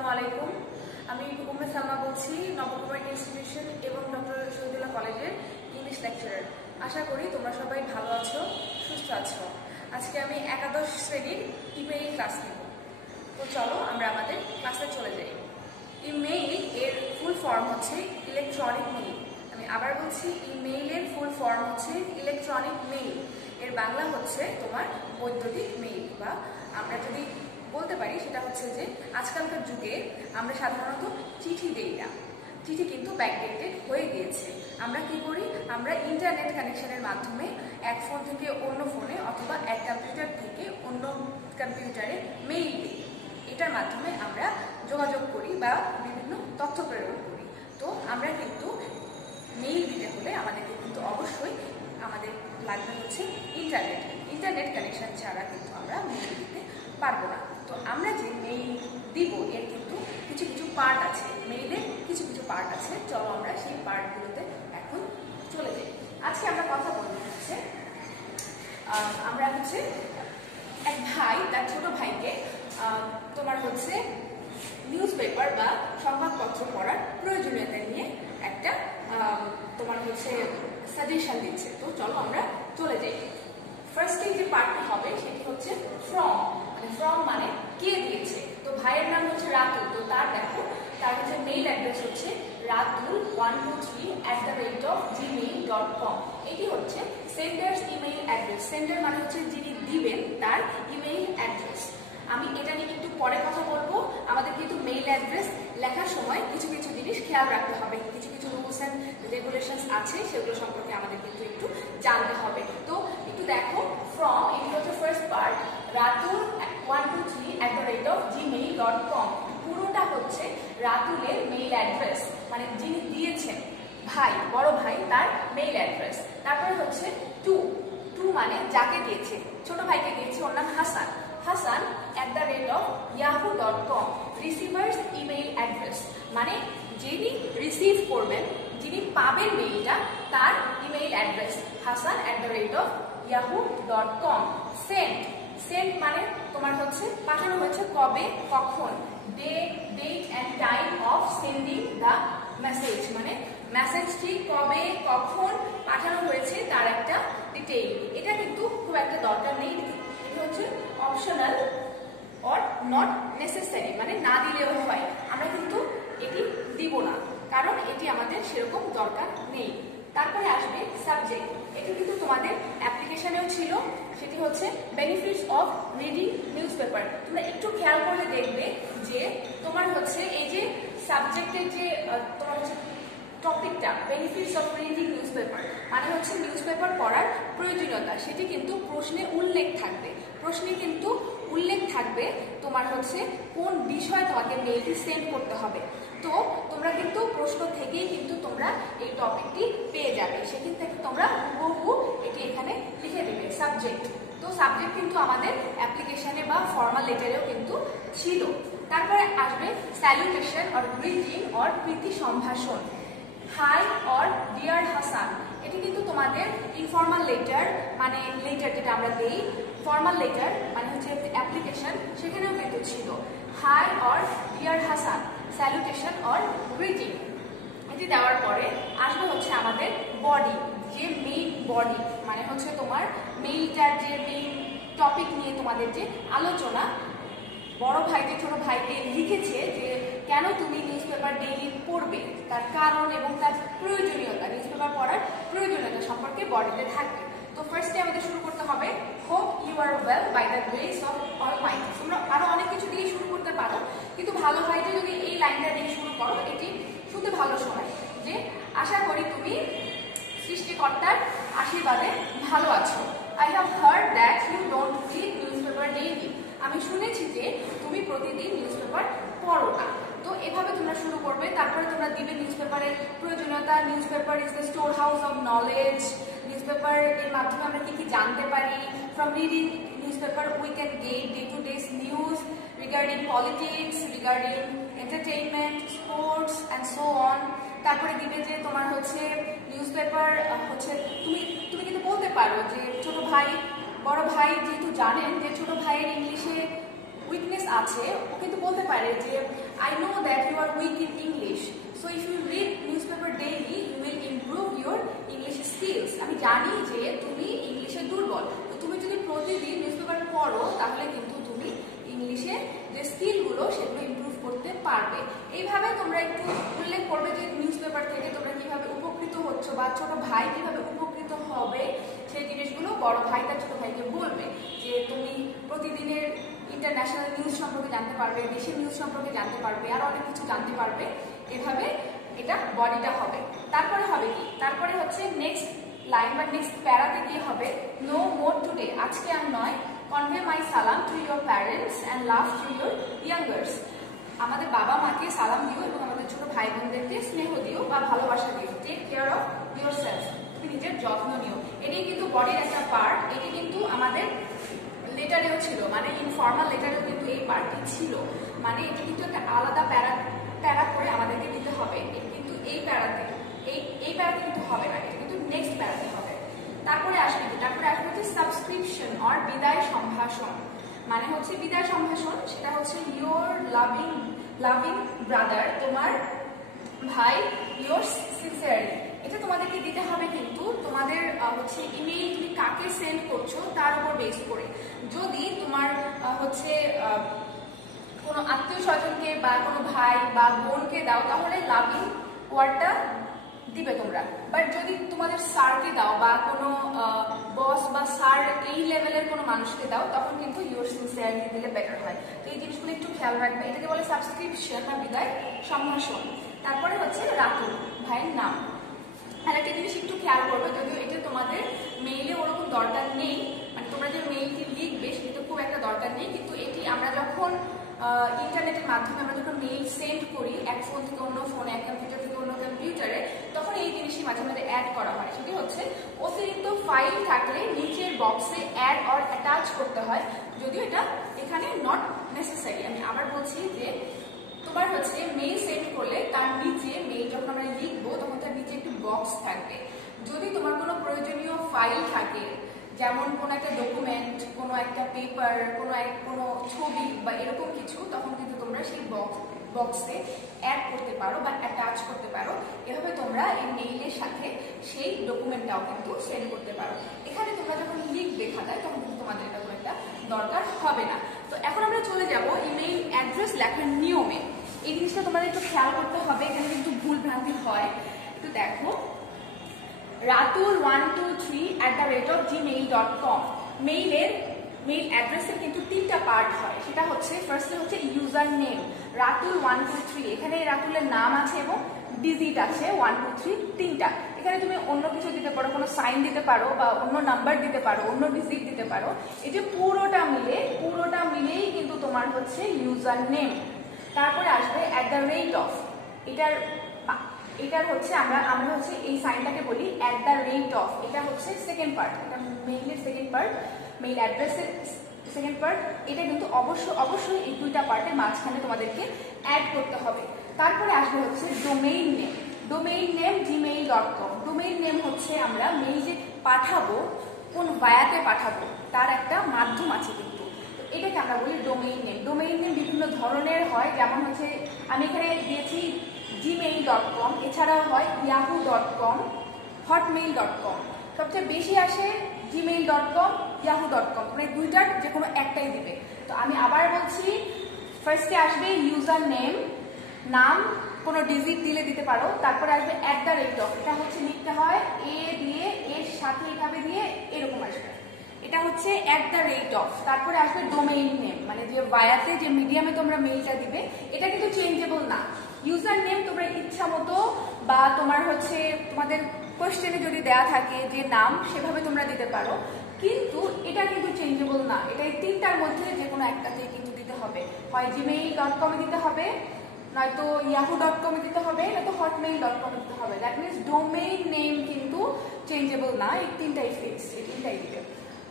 আসসালামু আলাইকুম। আমি উম্মে সালমা বলছি, নবকুমার ইনস্টিটিউশন এবং ডক্টর শহীদুল্লাহ কলেজের ইংলিশ লেকচারার। আশা করি তোমরা সবাই ভালো আছো, সুস্থ আছো। আজকে আমি একাদশ শ্রেণীর ইমেইল ক্লাস নেব। তো চলো আমরা আমাদের ক্লাসে চলে যাই। ইমেইল এর ফুল ফর্ম হচ্ছে ইলেকট্রনিক মেইল। আমি আবার বলছি, ইমেইলের ফুল ফর্ম হচ্ছে ইলেকট্রনিক মেইল। এর বাংলা হচ্ছে তোমার বৈদ্যুতিক মেইল, বা আমরা যদি বলতে পারি সেটা হচ্ছে যে আজকালকার যুগে আমরা সাধারণত চিঠি দেই না, চিঠি কিন্তু ব্যাকডেটেড হয়ে গিয়েছে। আমরা কি করি? আমরা ইন্টারনেট কানেকশনের মাধ্যমে এক ফোন থেকে অন্য ফোনে অথবা এক কম্পিউটার থেকে অন্য কম্পিউটারে মেইল দিই। এটার মাধ্যমে আমরা যোগাযোগ করি বা বিভিন্ন তথ্য প্রেরণ করি। তো আমরা কিন্তু মেইল দিতে হলে আমাদেরকে কিন্তু অবশ্যই আমাদের লাগবে হচ্ছে ইন্টারনেট কানেকশন ছাড়া কিন্তু আমরা মেইল দিতে পারবো না। তো আমরা যে মেইল দিব এর কিন্তু কিছু কিছু পার্ট আছে, মেইলের কিছু কিছু পার্ট আছে। চলো আমরা সেই পার্টগুলোতে এখন চলে যাই। আজকে আমরা কথা বলবো হচ্ছে আমরা হচ্ছে এক ভাই তার ছোট ভাইকে তোমার হচ্ছে নিউজ পেপার বা সংবাদপত্র পড়ার প্রয়োজনীয়তা নিয়ে একটা তোমার হচ্ছে সাজেশন দিচ্ছে। তো চলো আমরা চলে যাই। ফার্স্টে যে পার্টটি হবে সেটি হচ্ছে ফ্রম, মানে কে দিয়েছে। তো ভাইয়ের নাম হচ্ছে রাতুল। তো তার দেখো তার হচ্ছে মেইল অ্যাড্রেস হচ্ছে ratul123@gmail.com। এটি হচ্ছে সেন্ডার্স ইমেইল অ্যাড্রেস। সেন্ডার মানে হচ্ছে যিনি দিবেন তার ইমেইল অ্যাড্রেস। আমি এটা নিয়ে একটু পরে কথা বলবো। আমাদের কিন্তু মেইল অ্যাড্রেস লেখার সময় কিছু কিছু জিনিস খেয়াল রাখতে হবে, কিছু কিছু রুলস অ্যান্ড রেগুলেশনস আছে, সেগুলো সম্পর্কে আমাদের কিন্তু একটু জানতে হবে। তো একটু দেখো, ফ্রম এটি হচ্ছে ফার্স্ট পার্ট, ratul123@gmail.com। পুরোটা হচ্ছে রাতুলের মেইল অ্যাড্রেস, মানে যিনি দিয়েছেন ভাই, বড় ভাই, তার মেইল অ্যাড্রেস। তারপরে হচ্ছে টু মানে যাকে দিয়েছে, ছোট ভাইকে দিয়েছে, ওর নাম Hasan. hasan@yahoo.com receivers email address, মানে যিনি রিসিভ করবেন, যিনি পাবেন মেইলটা, তার ইমেইল অ্যাড্রেস hasan@yahoo.com। সেন্ট মানে তোমার হচ্ছে পাঠানো হয়েছে কবে, কখন, date and time of sending the message, মানে মেসেজটি কবে কখন পাঠানো হয়েছে তার একটা ডিটেইল। এটা কিন্তু খুব একটা দরকার নেই, এটা হচ্ছে অপশনাল অর নট নেসেসারি, মানে না দিলেও হয়। আমরা কিন্তু এটি দিব না, কারণ এটি আমাদের সেরকম দরকার নেই। তারপরে আসবে সাবজেক্ট। এটি কিন্তু তোমাদের অ্যাপ্লিকেশনেও ছিল, সেটি হচ্ছে benefits of reading news paper. তোমরা একটু খেয়াল করলে দেখবে যে তোমার হচ্ছে এই যে সাবজেক্টের যে তোমার হচ্ছে টপিকটা, benefits of reading news paper, মানে হচ্ছে নিউজ পেপার পড়ার প্রয়োজনীয়তা, সেটি কিন্তু প্রশ্নে উল্লেখ থাকবে। প্রশ্নে কিন্তু উল্লেখ থাকবে তোমার হচ্ছে কোন বিষয়ে তোমাকে মেইলটি সেন্ড করতে হবে। তো তোমরা কিন্তু প্রশ্ন থেকেই কিন্তু তোমরা এই টপিকটি পেয়ে যাবে, সেখান থেকে তোমরা হুবহু এটি এখানে লিখে দেবে সাবজেক্ট। তো সাবজেক্ট কিন্তু আমাদের অ্যাপ্লিকেশনে বা ফর্মাল লেটারেও কিন্তু ছিল। তারপরে আসবে স্যালুটেশন অর গ্রিটিং অর প্রীতি সম্ভাষণ। হাই অর ডিয়ার হাসান, এটি কিন্তু তোমাদের ইনফর্মাল লেটার, মানে লেটার যেটা আমরা দেই, ফর্মাল লেটার মানে হচ্ছে অ্যাপ্লিকেশন, সেখানেও কিন্তু ছিল hi or dear Hasan, salutation or greeting. এটি দেওয়ার পরে আসবে হচ্ছে আমাদের বডি, যে মেইন বডি, মানে হচ্ছে তোমার মেইলটার যে মেইন টপিক নিয়ে তোমাদের যে আলোচনা, বড় ভাইকে ছোট ভাইকে লিখেছে যে কেন তুমি নিউজ পেপার ডেইলি পড়বে, তার কারণ এবং তার প্রয়োজনীয়তা, নিউজ পেপার পড়ার প্রয়োজনীয়তা সম্পর্কে বডিতে থাকবে। তো ফার্স্টে আমাদের শুরু করতে হবে, hope you are well by the grace of almighty. তোমরা আরো অনেক কিছু দিয়ে শুরু করতে পারো, কিন্তু ভালো হয় যে যদি এই লাইনটা দিয়ে শুরু করো, এটি শুনতে ভালো শোনায়, যে আশা করি তুমি সৃষ্টিকর্তার আশীর্বাদে ভালো আছো। I have heard that you don't read news paper daily. আমি শুনেছি যে তুমি প্রতিদিন নিউজ পেপার পড়ো না। তো এভাবে তোমরা শুরু করবে। তারপরে তোমরা দিবে নিউজ পেপারের প্রয়োজনীয়তা। News paper is the store house of knowledge. News paper এর মাধ্যমে আমরা কি কি জানতে পারি। From reading news paper we can get day to day news regarding politics, regarding entertainment, sports and so on. তারপরে দিবে যে তোমার হচ্ছে নিউজ পেপার হচ্ছে তুমি কিন্তু বলতে পারো যে ছোট ভাই, বড় ভাই যেহেতু জানেন যে ছোট ভাইয়ের ইংলিশে উইকনেস আছে ও কিন্তু বলতে পারে যে I know that you are weak in English, so if you read news paper daily you will improve your English skills. আমি জানি যে তুমি ইংলিশে দুর্বল, তো তুমি যদি প্রতিদিন নিউজ পেপার পড়ো তাহলে কিন্তু তুমি ইংলিশে যে স্কিলগুলো সেগুলো ইমপ্রুভ করতে পারবে। এইভাবে তোমরা একটু উল্লেখ করবে যে নিউজ পেপার থেকে তোমরা কিভাবে উপকৃত হচ্ছ বা ছোট ভাই কিভাবে উপকৃত হবে, সেই জিনিসগুলো বড় ভাই তার ছোট ভাইকে বলবে যে তুমি প্রতিদিনের ইন্টারন্যাশনাল নিউজ সম্পর্কে জানতে পারবে, দেশের নিউজ সম্পর্কে জানতে পারবে, আর অনেক কিছু জানতে পারবে। এভাবে এটা বডিটা হবে। তারপরে হবে কি, তারপরে হচ্ছে নেক্সট লাইন বা নেক্সট প্যারাতে গিয়ে হবে নো মোর টুডে, আজকে আর নয়, কনভে মাই সালাম to your parents and love to your youngers. আমাদের বাবা মাকে সালাম দিও এবং আমাদের ছোট ভাই বোনদেরকে স্নেহ দিও বা ভালোবাসা দিও। Take care of your self, তুমি নিজের যত্ন নিও। এটাই কিন্তু বডির একটা পার্ট। এটি কিন্তু আমাদের লেটারেও ছিল, মানে ইনফর্মাল লেটারেও কিন্তু এই পার্টটি ছিল, মানে এটি কিন্তু একটা আলাদা প্যারা করে আমাদেরকে দিতে হবে। কিন্তু এই প্যারাতে কিন্তু হবে না, এটা কিন্তু নেক্সট প্যারাতে হবে। তারপরে আসবে হচ্ছে সাবস্ক্রিপশন অর বিদায় সম্ভাষণ। মানে হচ্ছে বিদায় সম্ভাষণ, সেটা হচ্ছে ইউর লাভিং ব্রাদার, তোমার ভাই, ইউর সিনসিয়ারলি। এটা তোমাদেরকে দিতে হবে কিন্তু তোমাদের হচ্ছে ইমেইল তুমি কাকে সেন্ড করছো তার উপর বেস করে। যদি তোমার হচ্ছে কোনো আত্মীয় স্বজনকে বা কোনো ভাই বা বোনকে দাও তাহলে লাভিং ওয়ার্ডটা দিবে তোমরা। বাট যদি তোমাদের স্যারকে দাও বা কোনো বস বা স্যার এই লেভেলের কোনো মানুষকে দাও তখন কিন্তু ইউর সিনসিয়ারলি দিলে বেটার হয়। তো এই জিনিসগুলো একটু খেয়াল রাখবে। এটাকে বলে সাবস্ক্রিপশন বা বিদায় সম্ভাষণ। তারপরে হচ্ছে রাতুল, ভাইয়ের নাম। আর একটা জিনিস একটু খেয়াল করবে, যদিও এটা তোমাদের মেইলে ওরকম দরকার নেই, মানে তোমরা যে মেইলটি লিখবে সেটা খুব একটা দরকার নেই, কিন্তু এটি আমরা যখন ইন্টারনেটের মাধ্যমে আমরা যখন মেইল সেন্ড করি এক ফোন থেকে অন্য ফোনে, এক কম্পিউটার থেকে অন্য কম্পিউটারে, তখন এই জিনিসটি মাঝে মাঝে অ্যাড করা হয়। সেটি হচ্ছে অতিরিক্ত ফাইল থাকলে নিচের বক্সে অ্যাড অর অ্যাটাচ করতে হয়, যদিও এটা এখানে নট নেসেসারি। আমি আবার বলছি যে তোমার হচ্ছে মেইল সেন্ড করলে তার নিচে মেইল যখন আমরা লিখবো তখন তার নিচে একটি বক্স থাকবে। যদি তোমার কোনো প্রয়োজনীয় ফাইল থাকে, যেমন কোনো একটা ডকুমেন্ট, কোনো একটা পেপার, কোনো ছবি বা এরকম কিছু, তখন কিন্তু তোমরা সেই বক্সে অ্যাড করতে পারো বা অ্যাটাচ করতে পারো। এভাবে তোমরা এই মেইলের সাথে সেই ডকুমেন্টটাও কিন্তু সেন্ড করতে পারো। এখানে তোমরা যখন লিখবে খাতায় তখন কিন্তু তোমাদের এটা কোনো একটা দরকার হবে না। তো এখন আমরা চলে যাব ইমেইল অ্যাড্রেস লেখার নিয়মে। এই জিনিসটা তোমাদের একটু খেয়াল করতে হবে, এখানে কিন্তু ভুল ভ্রান্তি হয়। একটু দেখো, ratul123@gmail.com মেইল অ্যাড্রেসের কিন্তু তিনটা পার্ট হয়। সেটা হচ্ছে ফার্স্টে হচ্ছে ইউজার নেম রাতুল123, এখানে রাতুলের নাম আছে এবং ডিজিট আছে 1 2 3 তিনটা। এখানে তুমি অন্য কিছু দিতে পারো, কোনো সাইন দিতে পারো বা অন্য নাম্বার দিতে পারো, অন্য ডিজিট দিতে পারো। এই যে পুরোটা মিলেই কিন্তু তোমার হচ্ছে ইউজার নেম। তারপরে আসবে @of, এটার হচ্ছে আমরা হচ্ছে এই সাইনটাকে বলি @of। এটা হচ্ছে সেকেন্ড পার্ট, এটা মেইলের সেকেন্ড পার্ট, মেইল অ্যাড্রেসের সেকেন্ড পার্ট। এটা কিন্তু অবশ্যই এই দুইটা পার্টের মাঝখানে তোমাদেরকে অ্যাড করতে হবে। তারপরে আসবে হচ্ছে domain name gmail.com। Domain name হচ্ছে আমরা মেইল যে পাঠাবো কোন ভায়াতে পাঠাবো তার একটা মাধ্যম আছে কিন্তু, এটাকে আমরা বলি ডোমেইন নেম। ডোমেইন নেম বিভিন্ন ধরনের হয়, যেমন হচ্ছে আমি এখানে দিয়েছি gmail.com, এছাড়াও হয় yahoo.com, hotmail.com। সবচেয়ে বেশি আসে gmail.com, yahoo.com, মানে দুইটার যে কোনো একটাই দিবে। তো আমি আবার বলছি, ফার্স্টে আসবে ইউজার নেম, নাম, কোনো ডিজিট দিলে দিতে পারো। তারপরে আসবে @of, এটা হচ্ছে লিখতে হয় এ দিয়ে এর সাথে এভাবে দিয়ে এরকম আসবে, এটা হচ্ছে @of। তারপরে আসবে ডোমেইন নেম, মানে যে ভায়াতে যে মিডিয়ামে তোমরা মেইলটা দিবে, এটা কিন্তু চেঞ্জেবল না। ইউজার নেম তোমরা ইচ্ছা মতো বা তোমার হচ্ছে তোমাদের কোশ্চেনে যদি দেয়া থাকে যে নাম, সেভাবে তোমরা দিতে পারো, কিন্তু এটা কিন্তু চেঞ্জেবল না। এটা এই তিনটার মধ্যে যে কোনো একটাতে কিন্তু দিতে হবে, হয় gmail.com দিতে হবে, নয়তো yahoo.com দিতে হবে, নয়তো hotmail.com দিতে হবে। দ্যাট মিনস ডোমেইন নেম কিন্তু চেঞ্জেবল না, এই তিনটাই ফিক্স, এই তিনটাই দিবে।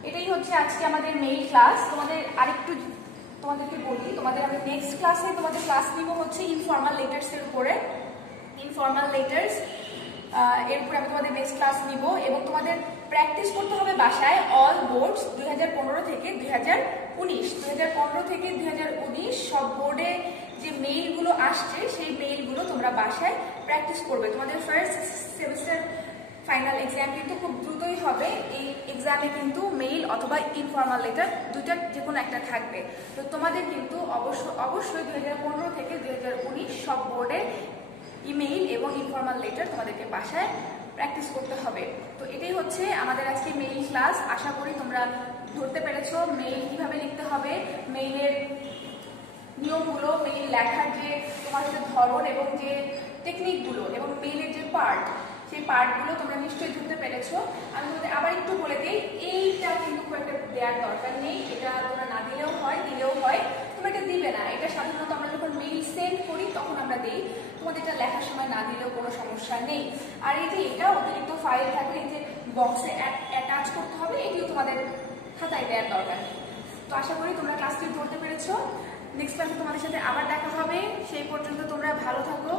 এটাই হচ্ছে আজকে আমাদের মেইল ক্লাস। তোমাদেরকে বলি, আমি নেক্সট ক্লাসে তোমাদের ক্লাস নিব হচ্ছে ইনফর্মাল লেটার্সের উপরে। ইনফর্মাল লেটার্স এর উপরে আমি তোমাদের নেক্সট ক্লাস নিব এবং তোমাদের প্র্যাকটিস করতে হবে বাসায় অল বোর্ডস 2015 থেকে 2019, 2015 থেকে 2019 সব বোর্ডে যে মেইলগুলো আসছে সেই মেইলগুলো তোমরা বাসায় প্র্যাকটিস করবে। তোমাদের ফার্স্ট সেমিস্টার ফাইনাল এক্সাম কিন্তু খুব দ্রুতই হবে। এই এক্সামে কিন্তু মেইল অথবা ইনফর্মাল লেটার দুইটার যে কোনো একটা থাকবে। তো তোমাদের কিন্তু অবশ্যই 2015 থেকে 2019 সব বোর্ডে ইমেইল এবং ইনফর্মাল লেটার তোমাদেরকে বাসায় প্র্যাকটিস করতে হবে। তো এটাই হচ্ছে আমাদের আজকে মেইল ক্লাস। আশা করি তোমরা ধরতে পেরেছো মেইল কিভাবে লিখতে হবে, মেইলের নিয়মগুলো, মেইল লেখার যে তোমার হচ্ছে ধরন এবং যে টেকনিকগুলো এবং মেইলের যে পার্ট, সেই পার্টগুলো তোমরা নিশ্চয়ই ধরতে পেরেছো। আমি তোমাদের আবার একটু বলে দিই, এইটা কিন্তু খুব একটা দেওয়ার দরকার নেই, এটা তোমরা না দিলেও হয়, দিলেও হয়, তোমরা এটা দিবে না। এটা সাধারণত আমরা যখন মেইল সেন্ড করি তখন আমরা দিই, তোমাদের এটা লেখার সময় না দিলেও কোনো সমস্যা নেই। আর এই যে এটা অতিরিক্ত ফাইল থাকলে এই যে বক্সে অ্যাটাচ করতে হবে, এটিও তোমাদের খাতায় দেওয়ার দরকার নেই। তো আশা করি তোমরা ক্লাসটি ধরতে পেরেছো। নেক্সট ক্লাসে তোমাদের সাথে আবার দেখা হবে। সেই পর্যন্ত তোমরা ভালো থাকো,